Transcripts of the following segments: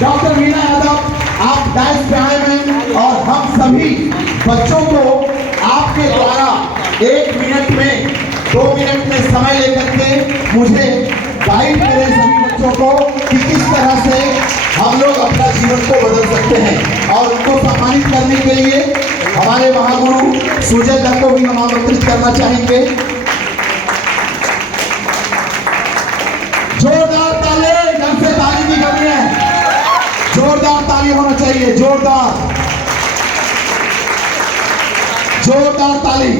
Doctor Veena Yadav आप dice पे आए हैं और हम सभी बच्चों को आपके द्वारा 1 मिनट में 2 मिनट में समय लेकर के मुझे गाइड करें सभी बच्चों को कि किस तरह से हम लोग अपना जीवन को बदल सकते हैं। और उनको सम्मानित करने के लिए हमारे महागुरु सुजय दत्त को भी हम आमंत्रित करना चाहेंगे। जोरदार ताली, ढंग से ताली की कमी है, जोरदार ताली होना चाहिए, जोरदार जोरदार ताली।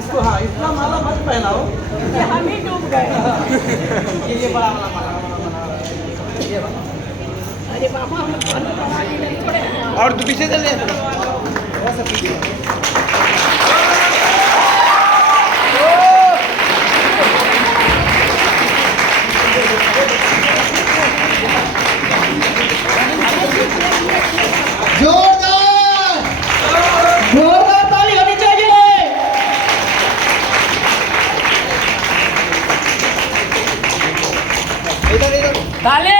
इसको हाँ इतना माला मत पहनाओ, हम ही डूब गए। ये बड़ा वाला माला ये वाला। अरे बाबा हम थोड़े और तू पीछे चल थोड़ा सा पीछे। जोरदार जोरदार ताली होनी चाहिए। इधर इधर ताले।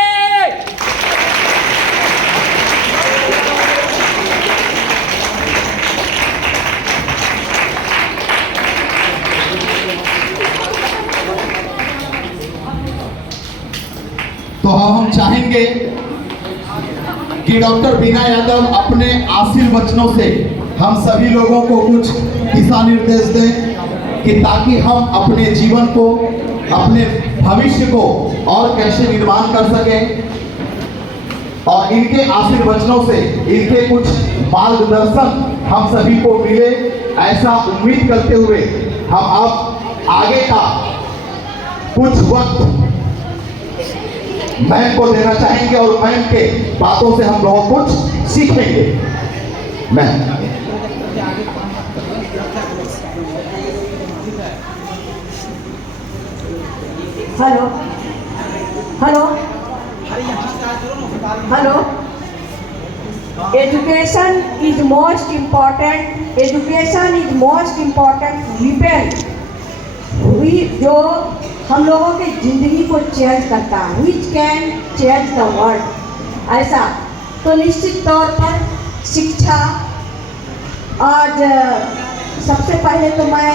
तो हम चाहेंगे कि डॉक्टर वीना यादव अपने आशीर्वचनों से हम सभी लोगों को कुछ दिशा निर्देश दें कि ताकि हम अपने जीवन को, अपने भविष्य को और कैसे निर्माण कर सकें। और इनके आशीर्वचनों से इनके कुछ मार्गदर्शन हम सभी को मिले, ऐसा उम्मीद करते हुए हम अब आगे का कुछ वक्त मैम को देना चाहेंगे और मैम के बातों से हम बहुत कुछ सीखेंगे। Ma'am hello hello hello education is most important, education is most important weapon जो हम लोगों की ज़िंदगी को चेंज करता है, which can change the world. ऐसा तो निश्चित तौर पर शिक्षा आज सबसे पहले तो मैं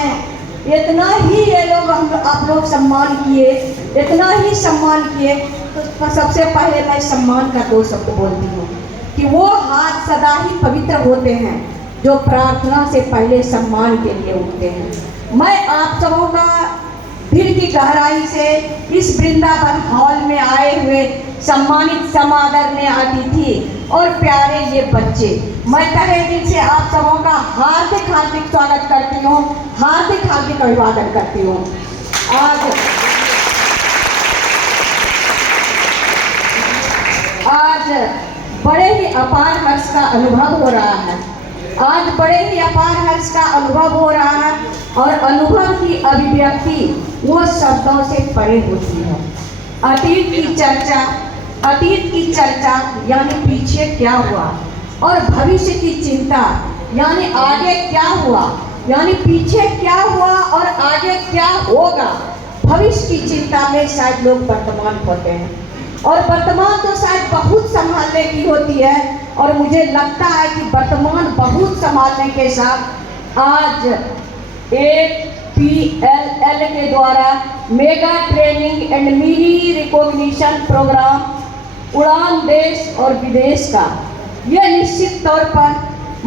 इतना ही ये लोग आप लोग सम्मान किए, इतना ही सम्मान किए, तो सबसे पहले मैं सम्मान का 2 शब्द बोलती हूँ कि वो हाथ सदा ही पवित्र होते हैं जो प्रार्थना से पहले सम्मान के लिए उठते हैं। मैं आप सबों का दिल की गहराई से इस वृंदावन हॉल में आए हुए सम्मानित समादरणीय अतिथि और प्यारे ये बच्चे, मैं तहे दिल से आप सबों का हार्दिक हार्दिक स्वागत करती हूँ, हार्दिक हार्दिक अभिवादन करती हूँ। आज बड़े ही अपार हर्ष का अनुभव हो रहा है, आज बड़े ही अपार हर्ष का अनुभव हो रहा है और अनुभव की अभिव्यक्ति वो शब्दों से परे होती है। अतीत की चर्चा यानी पीछे क्या हुआ, और भविष्य की चिंता यानी आगे क्या हुआ, यानी पीछे क्या हुआ और आगे क्या होगा। भविष्य की चिंता में शायद लोग वर्तमान होते हैं, और वर्तमान तो शायद बहुत संभालने की होती है, और मुझे लगता है कि वर्तमान बहुत संभालने के साथ आज APLL के द्वारा mega training and mini recognition program उड़ान देश और विदेश का, यह निश्चित तौर पर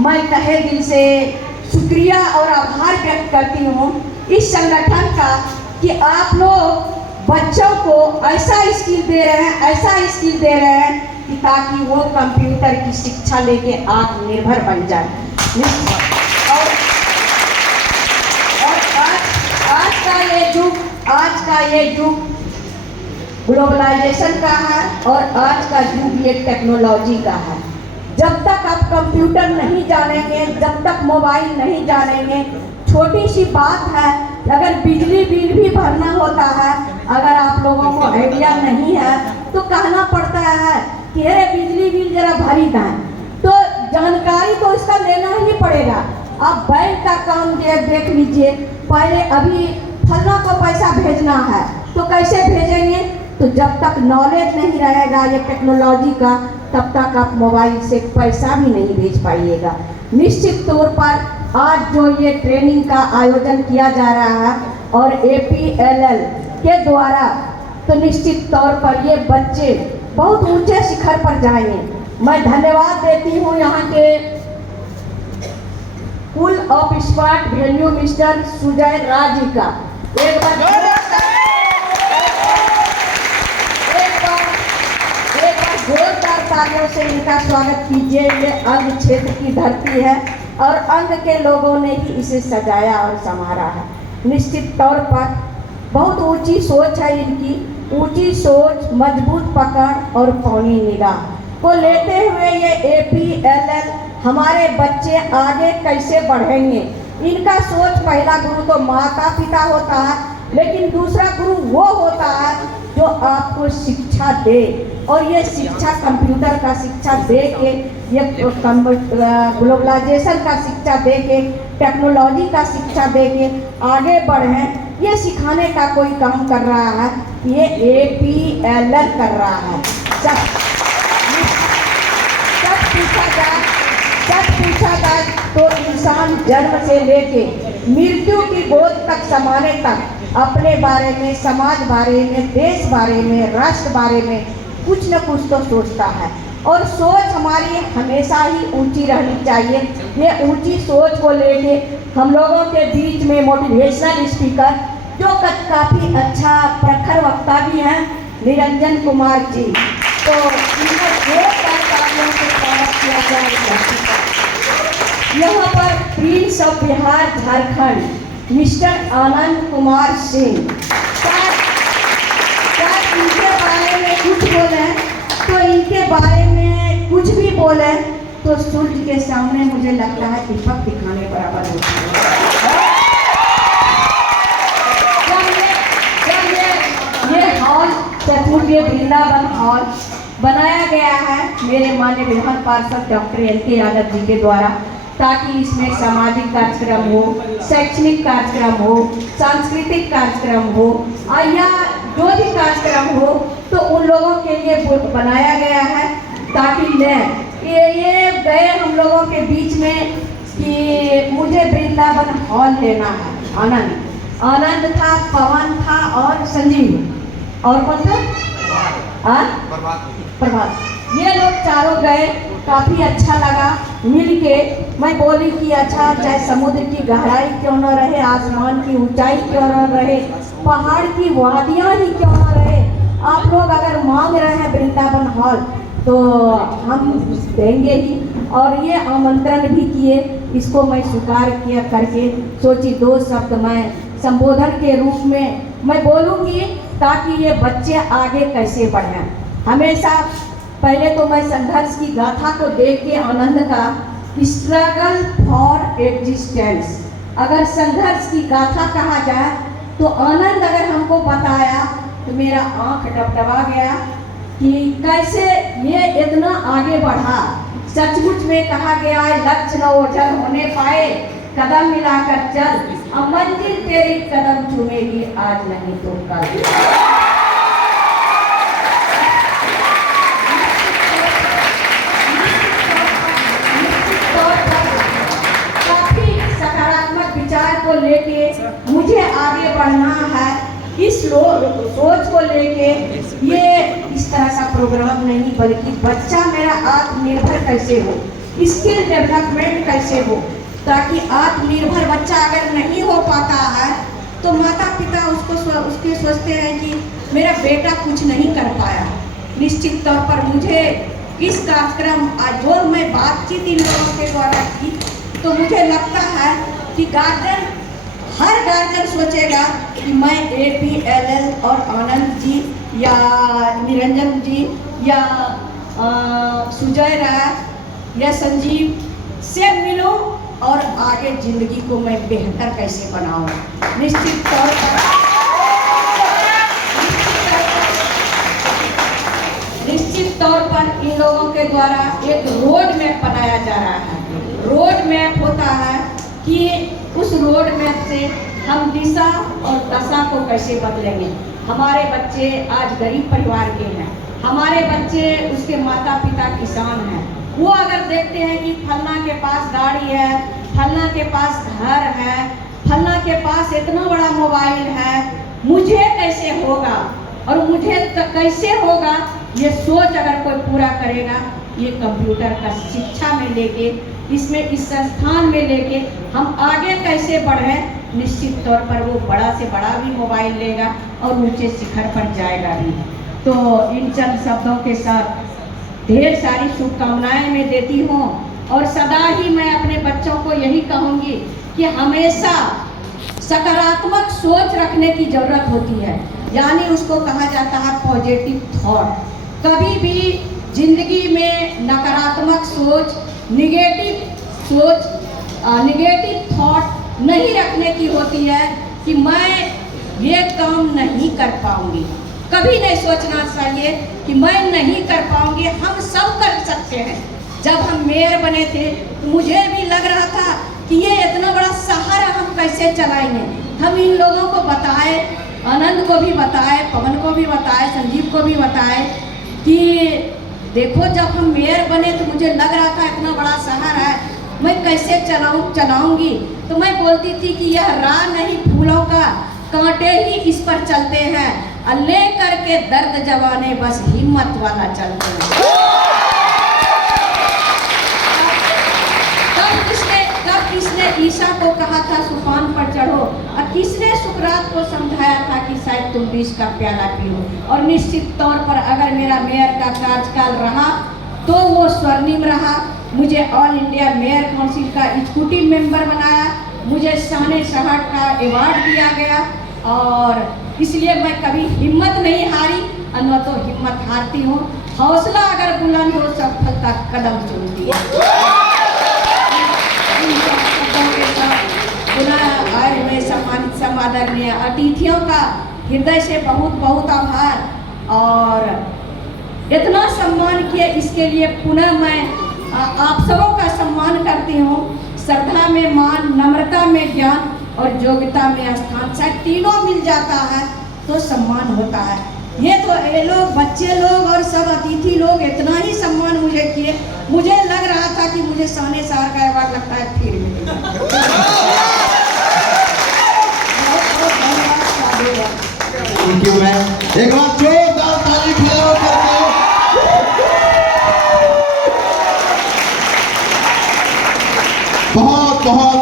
मैं तहे दिल से शुक्रिया और आभार व्यक्त करती हूँ इस संगठन का कि आप लोग बच्चों को ऐसा स्किल दे रहे हैं, ऐसा स्किल दे रहे हैं कि ताकि वो कंप्यूटर की शिक्षा लेके आत्मनिर्भर बन जाए। और आज का ये युग ग्लोबलाइजेशन का है और आज का युग ये टेक्नोलॉजी का है। जब तक आप कंप्यूटर नहीं जानेंगे, जब तक मोबाइल नहीं जानेंगे, छोटी सी बात है, अगर बिजली बिल भी भरना होता है, अगर आप लोगों को आइडिया नहीं है तो कहना पड़ता है कि अरे बिजली बिल जरा भरी दें, तो जानकारी तो इसका लेना ही पड़ेगा। आप बैंक का काम देख लीजिए, पहले अभी फलना को पैसा भेजना है तो कैसे भेजेंगे, तो जब तक नॉलेज नहीं रहेगा ये टेक्नोलॉजी का, तब तक आप मोबाइल से पैसा भी नहीं भेज पाइएगा। निश्चित तौर पर आज जो ये ट्रेनिंग का आयोजन किया जा रहा है और APLL के द्वारा, तो निश्चित तौर पर ये बच्चे बहुत ऊंचे शिखर पर जाएंगे। मैं धन्यवाद देती हूँ यहाँ के school of smart value mister Sujay Raj ji का। एक बार जोरदार तालियों से इनका स्वागत कीजिए। ये अंग क्षेत्र की धरती है और अंग के लोगों ने ही इसे सजाया और संवारा है। निश्चित तौर पर बहुत ऊंची सोच है इनकी, ऊंची सोच, मजबूत पकड़ और पौनी निगाह को लेते हुए ये APLL हमारे बच्चे आगे कैसे बढ़ेंगे। इनका सोच, पहला गुरु तो माता पिता होता है, लेकिन दूसरा गुरु वो होता है जो आपको शिक्षा दे, और ये शिक्षा कंप्यूटर का शिक्षा दे के, ये ग्लोबलाइजेशन का शिक्षा दे के, टेक्नोलॉजी का शिक्षा दे के आगे बढ़ें, ये सिखाने का कोई काम कर रहा है, ये APLL कर रहा है। सच पूछा जाए तो इंसान जन्म से लेके मृत्यु की गोद तक समाने तक अपने बारे में, समाज बारे में, देश बारे में, राष्ट्र बारे में कुछ न कुछ तो सोचता है, और सोच हमारी हमेशा ही ऊंची रहनी चाहिए। ये ऊंची सोच को लेके हम लोगों के बीच में मोटिवेशनल स्पीकर जो काफ़ी अच्छा प्रखर वक्ता भी हैं, निरंजन कुमार जी, तो इनको जोरदार तालियों से स्वागत किया जाए। यहाँ पर prince of Bihar Jharkhand mister Anand Kumar Singh, इनके बारे में कुछ बोले तो इनके बारे में कुछ भी बोले तो सूर्य के सामने मुझे लगता है दीपक दिखाने बराबर होता है। ये हॉल चतुर्वेद वृंदावन हॉल बनाया गया है मेरे माननीय विधान पार्षद डॉक्टर LK यादव जी के द्वारा, ताकि इसमें सामाजिक कार्यक्रम हो, शैक्षणिक कार्यक्रम हो, सांस्कृतिक कार्यक्रम हो, या जो भी कार्यक्रम हो तो उन लोगों के लिए बनाया गया है, ताकि ये गए हम लोगों के बीच में कि मुझे वृंदावन हॉल लेना है। आनंद था, पवन था और संजीव और कौन था? प्रभात। ये लोग चारों गए, काफ़ी अच्छा लगा मिल के। मैं बोली कि अच्छा, चाहे समुद्र की गहराई क्यों न रहे, आसमान की ऊंचाई क्यों न रहे, पहाड़ की वादियाँ ही क्यों न रहे, आप लोग अगर मांग रहे हैं वृंदावन हॉल तो हम देंगे ही। और ये आमंत्रण भी किए, इसको मैं स्वीकार किया करके सोची 2 शब्द मैं संबोधन के रूप में मैं बोलूँगी, ताकि ये बच्चे आगे कैसे बढ़ें। हमेशा पहले तो मैं संघर्ष की गाथा को देख के आनंद का स्ट्रगल फॉर एग्जिस्टेंस, अगर संघर्ष की गाथा कहा जाए तो आनंद अगर हमको बताया तो मेरा आंख डबडबा गया कि कैसे ये इतना आगे बढ़ा। सचमुच में कहा गया है, लक्ष्य न ओझल होने पाए, कदम मिलाकर चल, अब मंजिल तेरी कदम चूमेगी, आज नहीं तो कल। को लेके मुझे आगे बढ़ना है, इस सोच को लेके ये इस तरह का प्रोग्राम नहीं, बल्कि बच्चा मेरा आत्मनिर्भर कैसे हो, स्किल डेवलपमेंट कैसे हो, ताकि आत्मनिर्भर बच्चा अगर नहीं हो पाता है तो माता पिता उसके सोचते हैं कि मेरा बेटा कुछ नहीं कर पाया। निश्चित तौर पर मुझे इस कार्यक्रम आज जो मैं बातचीत इन लोगों के द्वारा की, तो मुझे लगता है कि हर गार्जियन सोचेगा कि मैं APLL और आनंद जी या निरंजन जी या सुजय राय या संजीव से मिलूं और आगे जिंदगी को मैं बेहतर कैसे बनाऊं। निश्चित तौर पर इन लोगों के द्वारा एक रोड मैप बनाया जा रहा है। रोड मैप होता है कि उस रोड मैप से हम दिशा और दशा को कैसे बदलेंगे। हमारे बच्चे आज गरीब परिवार के हैं, हमारे बच्चे उसके माता पिता किसान हैं। वो अगर देखते हैं कि फलना के पास गाड़ी है, फलना के पास घर है, फलना के पास इतना बड़ा मोबाइल है, मुझे कैसे होगा और मुझे कैसे होगा, ये सोच अगर कोई पूरा करेगा, ये कंप्यूटर का शिक्षा में लेके इसमें इस संस्थान में लेके हम आगे कैसे बढ़ें, निश्चित तौर पर वो बड़ा से बड़ा भी मोबाइल लेगा और ऊंचे शिखर पर जाएगा भी। तो इन चंद शब्दों के साथ ढेर सारी शुभकामनाएं मैं देती हूँ और सदा ही मैं अपने बच्चों को यही कहूँगी कि हमेशा सकारात्मक सोच रखने की ज़रूरत होती है, यानी उसको कहा जाता है पॉजिटिव थॉट। कभी भी जिंदगी में नकारात्मक सोच, निगेटिव थॉट नहीं रखने की होती है कि मैं ये काम नहीं कर पाऊंगी। कभी नहीं सोचना चाहिए कि मैं नहीं कर पाऊंगी, हम सब कर सकते हैं। जब हम मेयर बने थे तो मुझे भी लग रहा था कि ये इतना बड़ा शहर हम कैसे चलाएंगे। हम इन लोगों को बताए, आनंद को भी बताए, पवन को भी बताए, संजीव को भी बताए कि देखो जब हम मेयर बने तो मुझे लग रहा था इतना बड़ा शहर है, मैं कैसे चलाऊंगी। तो मैं बोलती थी कि यह राह नहीं फूलों का, कांटे ही इस पर चलते हैं, ले करके दर्द जवाने बस हिम्मत वाला चलते हैं। कब किसने ईसा को कहा था तूफान पर चढ़ो, और किसने सुकरात को समझाया था कि शायद तुम विष का प्याला पियो। और निश्चित तौर पर अगर मेरा मेयर का कार्यकाल रहा तो वो स्वर्णिम रहा। मुझे ऑल इंडिया मेयर काउंसिल का एग्जीक्यूटिव मेंबर बनाया, मुझे शान शहर का अवार्ड दिया गया और इसलिए मैं कभी हिम्मत नहीं हारी, न तो हिम्मत हारती हूँ। हौसला अगर बुलंद हो सफलता कदम चूमती है। पुनः आए हुए सम्मानित समादरणीय अतिथियों का हृदय से बहुत बहुत आभार और इतना सम्मान किए इसके लिए पुनः मैं आप सबों का सम्मान करती हूँ। श्रद्धा में मान, नम्रता में ज्ञान और योग्यता में स्थान, शायद तीनों मिल जाता है तो सम्मान होता है। ये तो ये लोग, बच्चे लोग और सब अतिथि लोग इतना ही सम्मान मुझे किए, मुझे लग रहा था कि मुझे शान शहर का अवार्ड लगता है फिर मिलेगा। थैंक यू मैम, एक बार जोरदार ताली खिलाओ करके। बहुत बहुत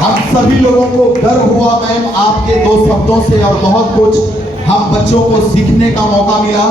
हम सभी लोगों को गर्व हुआ मैम आपके दो शब्दों से और बहुत कुछ हम बच्चों को सीखने का मौका मिला।